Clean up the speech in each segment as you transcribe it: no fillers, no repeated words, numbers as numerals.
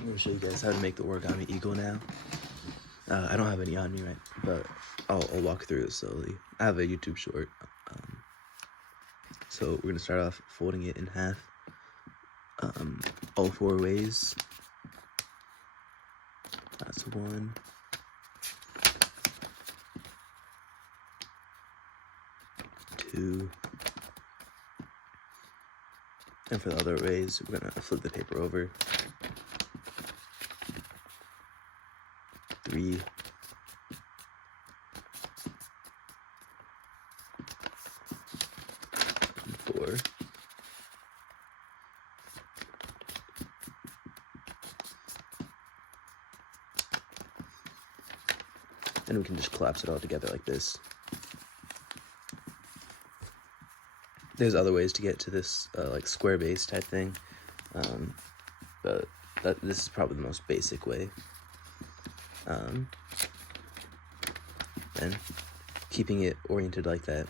I'm going to show you guys how to make the origami eagle now. I don't have any on me, right? But I'll walk through it slowly. I have a YouTube short. So we're going to start off folding it in half. All 4 ways. That's 1. 2. And for the other ways, we're going to flip the paper over. 3. 4. And we can just collapse it all together like this. There's other ways to get to this like square base type thing, but this is probably the most basic way. And keeping it oriented like that.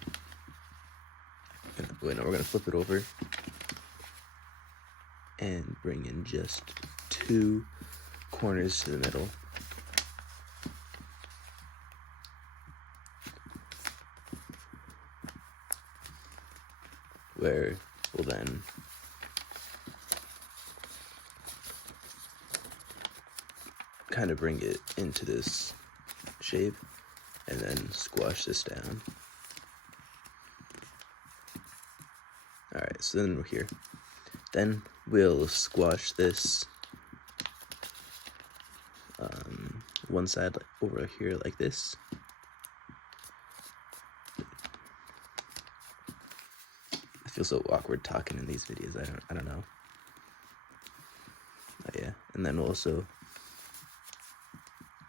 We're gonna flip it over and bring in just 2 corners to the middle. Where we'll then kind of bring it into this shape and then squash this down. Alright, so then we're here. Then we'll squash this one side over here like this. I feel so awkward talking in these videos. I don't know. Oh yeah, and then we'll also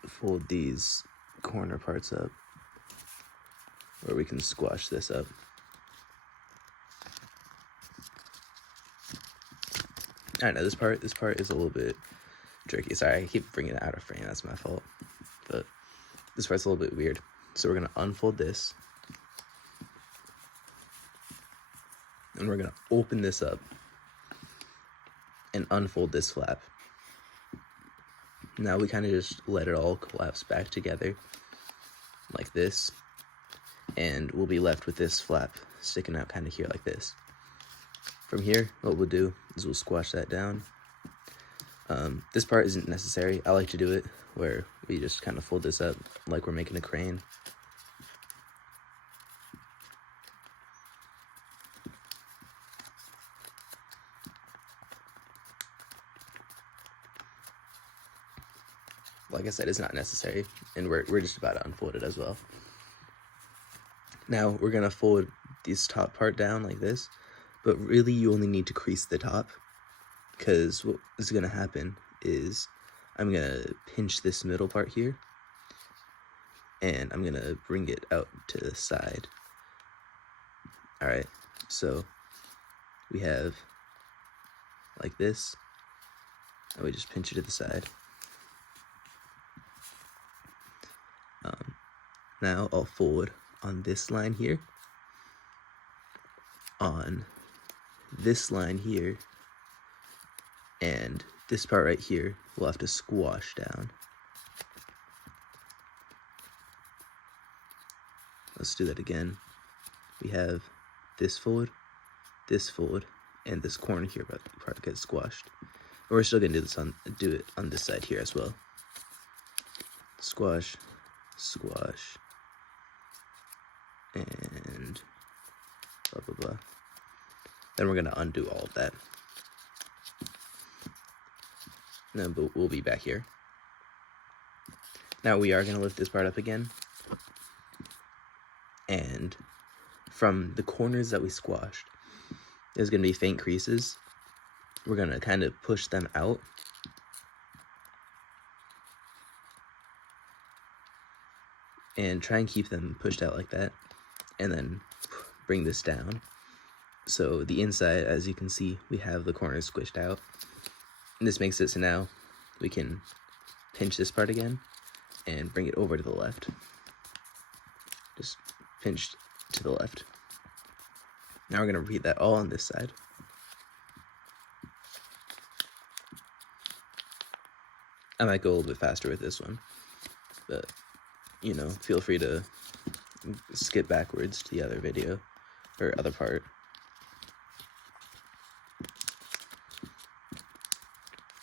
fold these corner parts up, where we can squash this up. I know this part is a little bit tricky. Sorry, I keep bringing it out of frame. That's my fault. But this part's a little bit weird. So we're gonna unfold this, and we're gonna open this up and unfold this flap. Now we kind of just let it all collapse back together like this, and we'll be left with this flap sticking out kind of here like this. From here, what we'll do is we'll squash that down. This part isn't necessary. I like to do it where we just kind of fold this up like we're making a crane. Like I said, it's not necessary, and we're just about to unfold it as well. Now we're gonna fold this top part down like this, but really you only need to crease the top, because what is gonna happen is I'm gonna pinch this middle part here, and I'm gonna bring it out to the side. Alright, so we have like this, and we just pinch it to the side. Now I'll fold on this line here, on this line here, and this part right here we'll have to squash down. Let's do that again. We have this fold, and this corner here part gets squashed. And we're still gonna do it on this side here as well. Squash, squash, and blah blah blah. Then we're gonna undo all of that. And then we'll be back here. Now we are gonna lift this part up again, and from the corners that we squashed, there's gonna be faint creases. We're gonna kind of push them out. And try and keep them pushed out like that, and then bring this down. So the inside, as you can see, we have the corners squished out. And this makes it so now we can pinch this part again and bring it over to the left. Just pinch to the left. Now we're going to repeat that all on this side. I might go a little bit faster with this one, but, you know, feel free to skip backwards to the other video, or other part.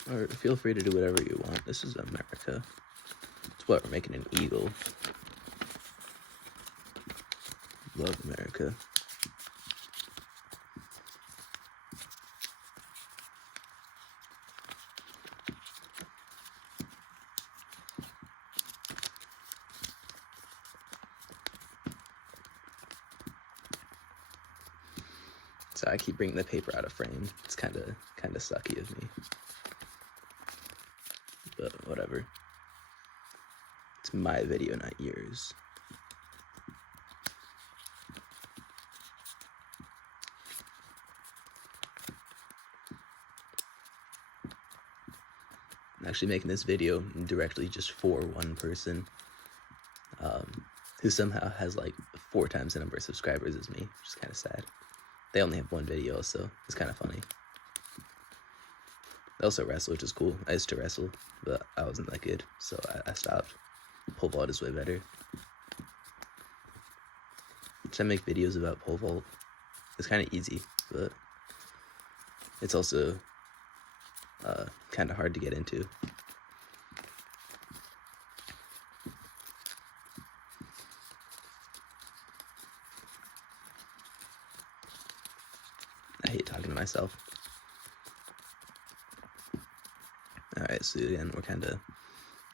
Or feel free to do whatever you want. This is America. It's what, we're making an eagle. Love America. So I keep bringing the paper out of frame. It's kind of sucky of me. But whatever. It's my video, not yours. I'm actually making this video directly just for one person, who somehow has like 4 times the number of subscribers as me, which is kind of sad. They only have one video, so it's kind of funny. They also wrestle, which is cool. I used to wrestle, but I wasn't that good, so I stopped. Pole vault is way better. Should I make videos about pole vault? It's kind of easy, but it's also kind of hard to get into. I hate talking to myself. Alright, so again, we're kind of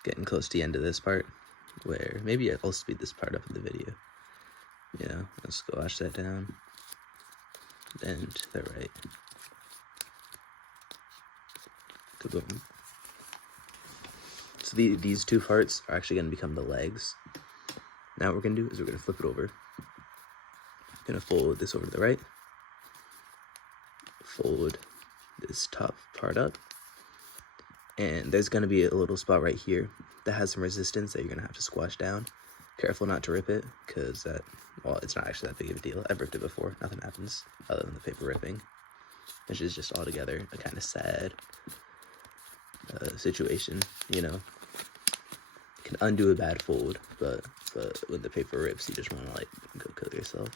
getting close to the end of this part, where maybe I'll speed this part up in the video. You know, let's squash that down. Then to the right. Kaboom. So these 2 parts are actually going to become the legs. Now what we're going to do is we're going to flip it over. Going to fold this over to the right. Fold this top part up. And there's going to be a little spot right here that has some resistance that you're going to have to squash down. Careful not to rip it, because that, well, it's not actually that big of a deal. I've ripped it before. Nothing happens other than the paper ripping, which is just altogether a kind of sad situation, you know. Can undo a bad fold, but when the paper rips, you just want to, like, go kill yourself.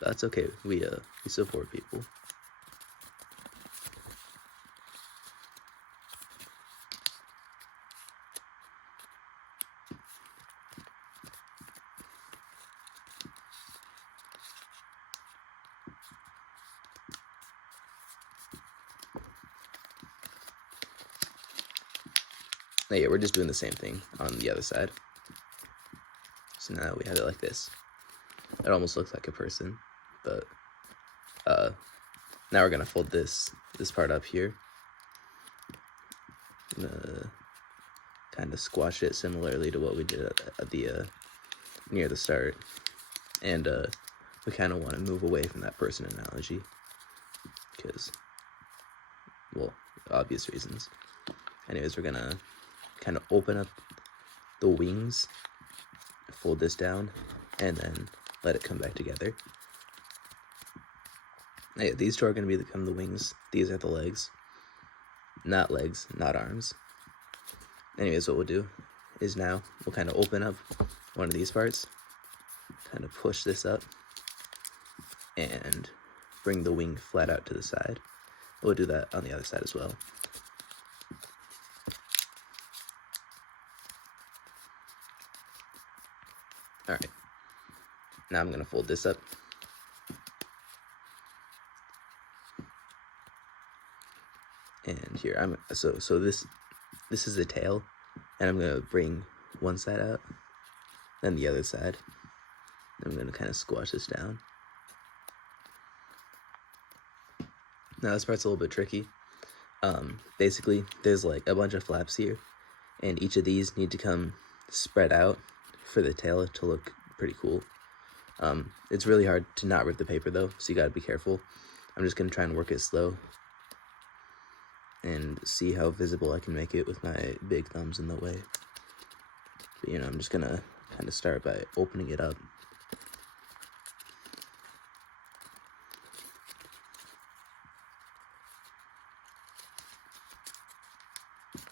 But that's okay. We support people. Yeah, we're just doing the same thing on the other side. So now we have it like this. It almost looks like a person, but now we're gonna fold this part up here. I'm gonna kind of squash it similarly to what we did at the near the start, and we kind of want to move away from that person analogy because, well, obvious reasons. Anyways, we're gonna kind of open up the wings, fold this down, and then let it come back together. Yeah, these 2 are going to become the wings. These are the legs. Not legs, not arms. Anyways, what we'll do is now we'll kind of open up one of these parts, kind of push this up, and bring the wing flat out to the side. We'll do that on the other side as well. Alright, now I'm going to fold this up. And here, so this is the tail, and I'm going to bring one side out, then the other side. I'm going to kind of squash this down. Now this part's a little bit tricky. Basically, there's like a bunch of flaps here, and each of these need to come spread out for the tail to look pretty cool. It's really hard to not rip the paper though, so you gotta be careful. I'm just gonna try and work it slow and see how visible I can make it with my big thumbs in the way. But, you know, I'm just gonna kind of start by opening it up.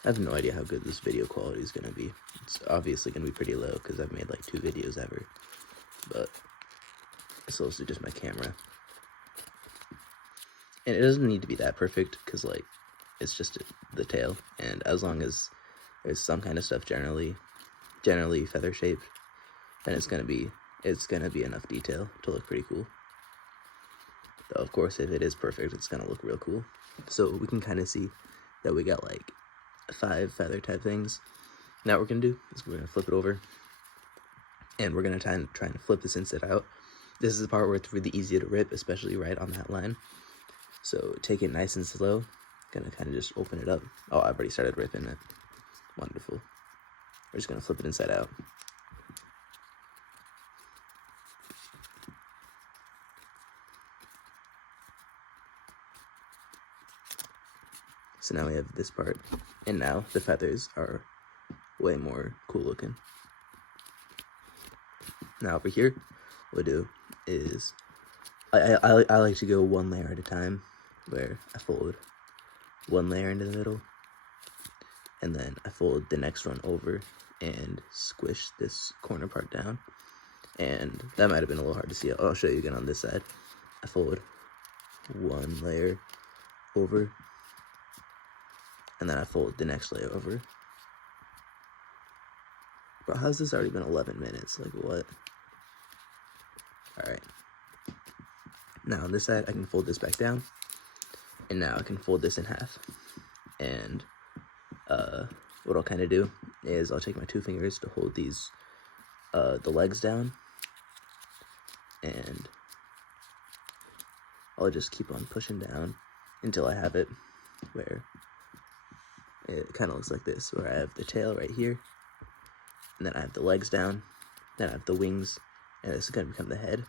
I have no idea how good this video quality is going to be. It's obviously going to be pretty low because I've made like 2 videos ever, but it's also just my camera. And it doesn't need to be that perfect because like it's just the tail, and as long as there's some kind of stuff generally feather shaped, then it's gonna be enough detail to look pretty cool. Though of course if it is perfect, it's gonna look real cool. So we can kind of see that we got like 5 feather type things. Now what we're gonna do is we're gonna flip it over, and we're gonna try and flip this inside out. This is the part where it's really easy to rip, especially right on that line. So take it nice and slow. Gonna kind of just open it up. Oh, I've already started ripping it. Wonderful. We're just gonna flip it inside out. So now we have this part, and now the feathers are way more cool looking. Now over here, what we'll do is, I like to go 1 layer at a time, where I fold 1 layer into the middle, and then I fold the next one over and squish this corner part down. And that might have been a little hard to see. I'll show you again on this side. I fold 1 layer over, and then I fold the next layer over. Bro, how's this already been 11 minutes? Like, what? Alright. Now on this side, I can fold this back down, and now I can fold this in half. And what I'll kind of do is I'll take my 2 fingers to hold these, the legs down, and I'll just keep on pushing down until I have it where it kind of looks like this, where I have the tail right here, and then I have the legs down, then I have the wings, and this is going to become the head.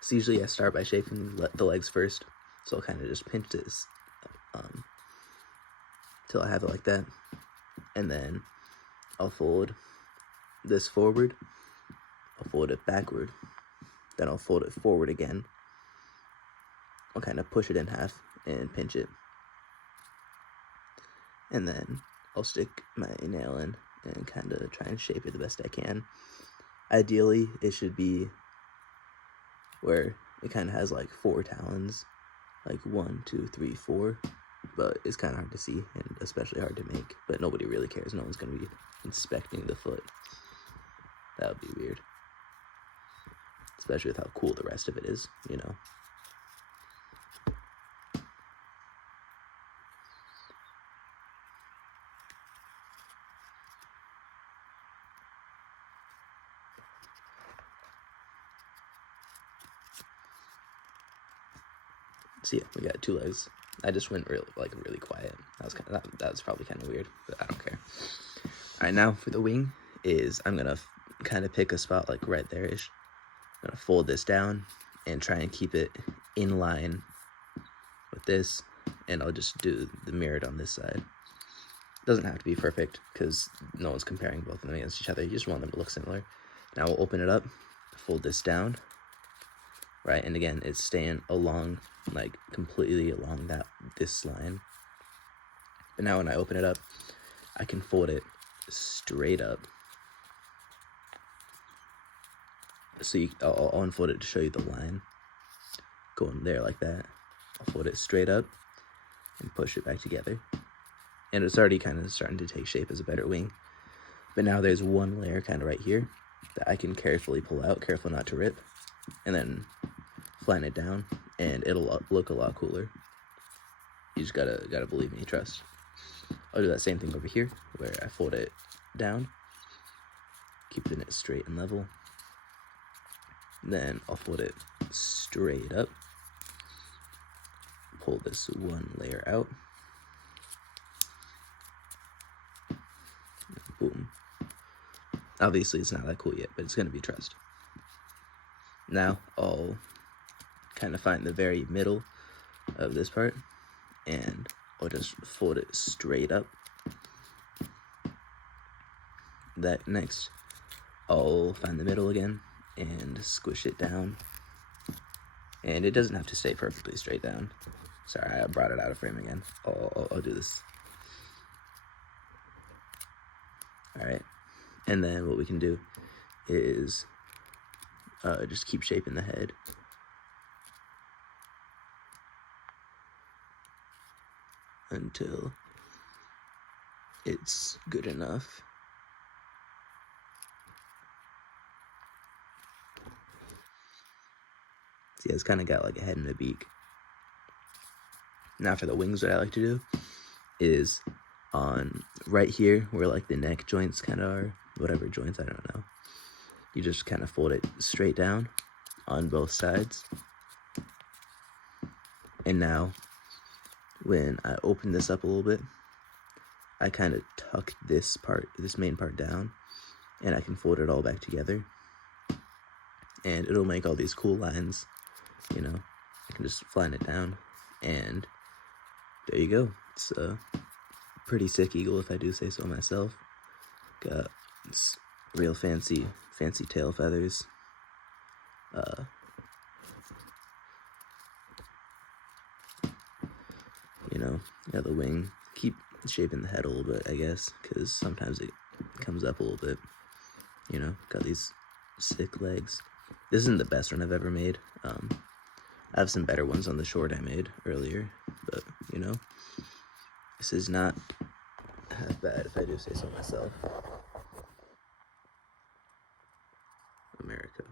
So usually I start by shaping the legs first, so I'll kind of just pinch this till I have it like that, and then I'll fold this forward, I'll fold it backward, then I'll fold it forward again. I'll kind of push it in half and pinch it, and then I'll stick my nail in and kind of try and shape it the best I can. Ideally, it should be where it kind of has like 4 talons, like 1, 2, 3, 4, but it's kind of hard to see and especially hard to make, but nobody really cares. No one's going to be inspecting the foot. That would be weird, especially with how cool the rest of it is, you know. So yeah, we got 2 legs. I just went really quiet. That was probably kind of weird, but I don't care. All right, now for the wing is I'm gonna kind of pick a spot like right there-ish. I'm gonna fold this down and try and keep it in line with this, and I'll just do the mirrored on this side. Doesn't have to be perfect because no one's comparing both of them against each other. You just want them to look similar. Now we'll open it up, fold this down, right, and again it's staying along, like completely along this line. But now when I open it up, I can fold it straight up. So I'll unfold it to show you the line going there like that. I'll fold it straight up and push it back together, and it's already kind of starting to take shape as a better wing. But now there's 1 layer kind of right here that I can carefully pull out, careful not to rip, and then flatten it down, and it'll look a lot cooler. You just gotta believe me, trust. I'll do that same thing over here, where I fold it down, keeping it straight and level. Then I'll fold it straight up, pull this 1 layer out, boom. Obviously it's not that cool yet, but it's gonna be trust. Now I'll kind of find the very middle of this part, and I'll just fold it straight up. That next, I'll find the middle again and squish it down. And it doesn't have to stay perfectly straight down. Sorry, I brought it out of frame again. I'll do this. All right, and then what we can do is just keep shaping the head. Until it's good enough. See, it's kind of got like a head and a beak. Now for the wings, what I like to do is on right here where like the neck joints kind of are, whatever joints, I don't know. You just kind of fold it straight down on both sides. And now when I open this up a little bit, I kind of tuck this main part down, and I can fold it all back together. And it'll make all these cool lines, you know. I can just flatten it down, and there you go. It's a pretty sick eagle, if I do say so myself. Got real fancy tail feathers. You know, got the wing. Keep shaping the head a little bit, I guess, because sometimes it comes up a little bit. You know, got these sick legs. This isn't the best one I've ever made. I have some better ones on the short I made earlier, but, you know, this is not half bad, if I do say so myself. America.